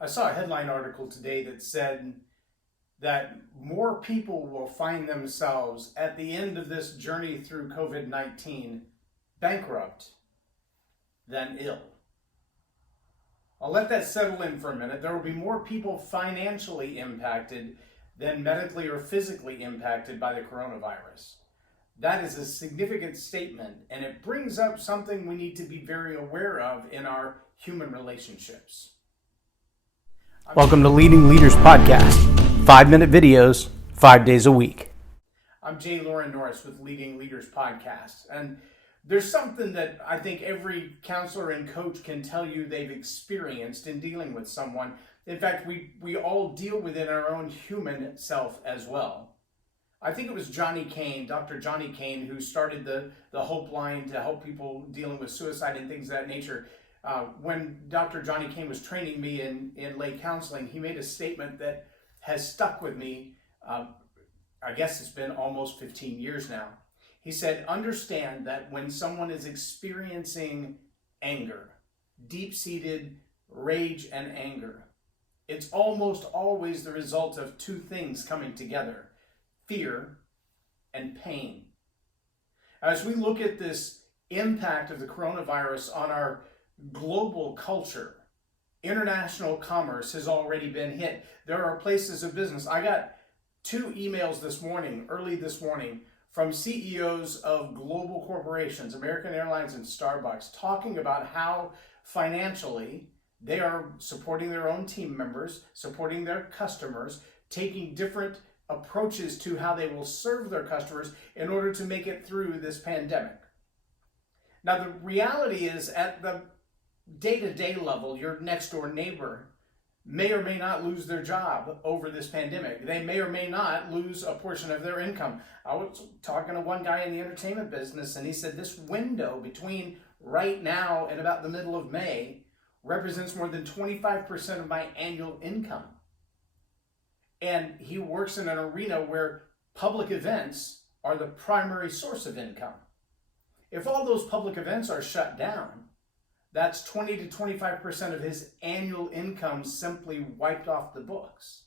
I saw a headline article today that said that more people will find themselves at the end of this journey through COVID-19 bankrupt than ill. I'll let that settle in for a minute. There will be more people financially impacted than medically or physically impacted by the coronavirus. That is a significant statement, and it brings up something we need to be very aware of in our human relationships. Welcome to Leading Leaders Podcast. 5-minute videos, 5 days a week. I'm Loren Norris with Leading Leaders Podcast. And there's something that I think every counselor and coach can tell you they've experienced in dealing with someone. In fact, we all deal with it in our own human self as well. I think it was Dr. Johnny Kane, who started the Hope Line to help people dealing with suicide and things of that nature. When Dr. Johnny Kane was training me in lay counseling, he made a statement that has stuck with me. I guess it's been almost 15 years now. He said, understand that when someone is experiencing anger, deep-seated rage and anger, it's almost always the result of two things coming together: fear and pain. As we look at this impact of the coronavirus on our global culture, international commerce has already been hit. There are places of business. I got 2 emails early this morning, from CEOs of global corporations, American Airlines and Starbucks, talking about how financially they are supporting their own team members, supporting their customers, taking different approaches to how they will serve their customers in order to make it through this pandemic. Now, the reality is, at the day-to-day level, your next door neighbor may or may not lose their job over this pandemic. They may or may not lose a portion of their income. I was talking to one guy in the entertainment business, and he said this window between right now and about the middle of May represents more than 25% of my annual income. And he works in an arena where public events are the primary source of income. If all those public events are shut down, that's 20 to 25% of his annual income simply wiped off the books.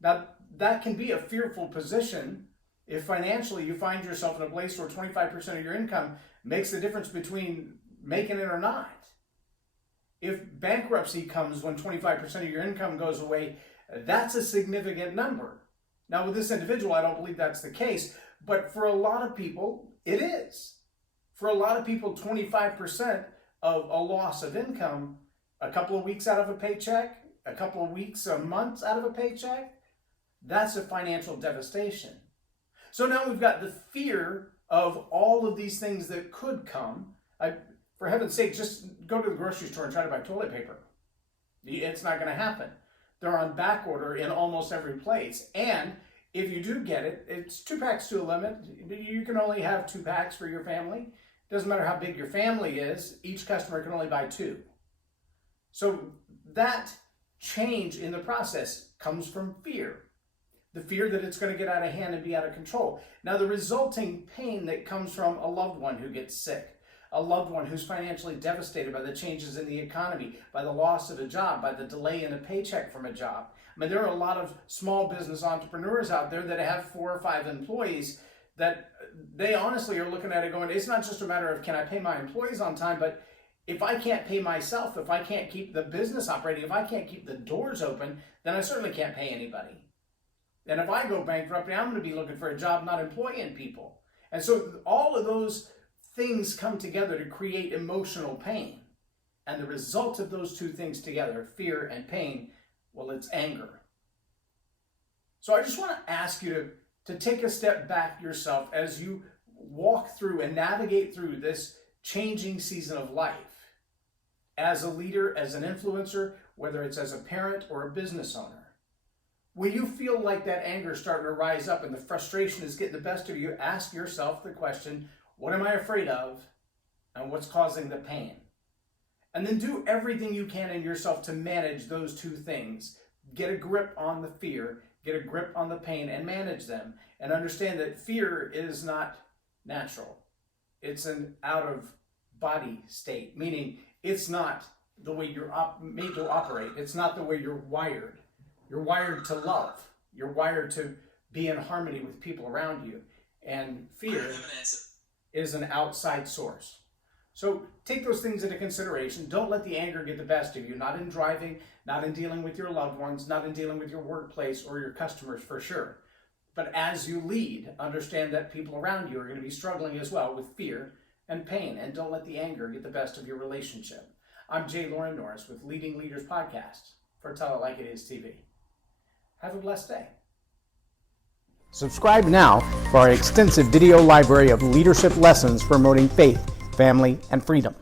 Now, that can be a fearful position if financially you find yourself in a place where 25% of your income makes the difference between making it or not. If bankruptcy comes when 25% of your income goes away, that's a significant number. Now, with this individual, I don't believe that's the case, but for a lot of people, it is. For a lot of people, 25% of a loss of income, a couple of weeks out of a paycheck, a couple of weeks or months out of a paycheck, that's a financial devastation. So now we've got the fear of all of these things that could come. For heaven's sake, just go to the grocery store and try to buy toilet paper. It's not going to happen. They're on back order in almost every place. And if you do get it, it's 2 packs to a limit. You can only have 2 packs for your family. Doesn't matter how big your family is, each customer can only buy 2. So that change in the process comes from fear. The fear that it's going to get out of hand and be out of control. Now, the resulting pain that comes from a loved one who gets sick, a loved one who's financially devastated by the changes in the economy, by the loss of a job, by the delay in a paycheck from a job. I mean, there are a lot of small business entrepreneurs out there that have 4 or 5 employees that they honestly are looking at it going, it's not just a matter of, can I pay my employees on time, but if I can't pay myself, if I can't keep the business operating, if I can't keep the doors open, then I certainly can't pay anybody. And if I go bankrupt, I'm going to be looking for a job, not employing people. And so all of those things come together to create emotional pain. And the result of those 2 things together, fear and pain, well, it's anger. So I just want to ask you to take a step back yourself as you walk through and navigate through this changing season of life. As a leader, as an influencer, whether it's as a parent or a business owner, when you feel like that anger is starting to rise up and the frustration is getting the best of you, ask yourself the question, what am I afraid of and what's causing the pain? And then do everything you can in yourself to manage those 2 things. Get a grip on the fear, get a grip on the pain, and manage them. And understand that fear is not natural. It's an out-of-body state, meaning it's not the way you're made to operate. It's not the way you're wired. You're wired to love. You're wired to be in harmony with people around you. And fear is an outside source. So take those things into consideration. Don't let the anger get the best of you, not in driving, not in dealing with your loved ones, not in dealing with your workplace or your customers for sure. But as you lead, understand that people around you are going to be struggling as well with fear and pain, and don't let the anger get the best of your relationship. I'm Loren Norris with Leading Leaders Podcast for Tell It Like It Is TV. Have a blessed day. Subscribe now for our extensive video library of leadership lessons promoting faith, family, and freedom.